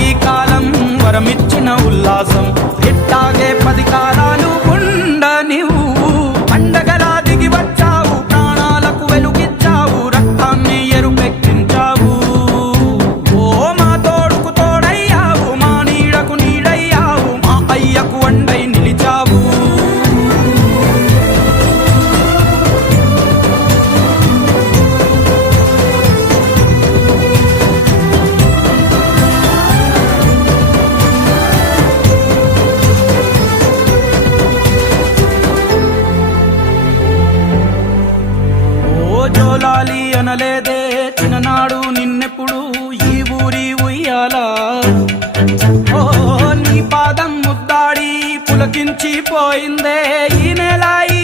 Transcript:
ఈ కాలం వరమిచ్చిన ఉల్లాసం ఇట్టాగే 10 కాలాలు ఉండనివు పండగలా దిగి వచ్చావు ప్రాణాలకు వెలుగిచ్చావు రక్తాన్ని ఎరుపెక్కించావు ఓ మా తోడుకు తోడయ్యావు మా నీడకు నీడయ్యావు మా అయ్యకు వండై నిలిచావు జోలాలి అనలేదే చిన్ననాడు నిన్నెప్పుడు ఈ ఊరి ఉయ్యాలా ఓ నీ పాదం ముద్దాడి పులకించిపోయిందే ఈ నెల ఈ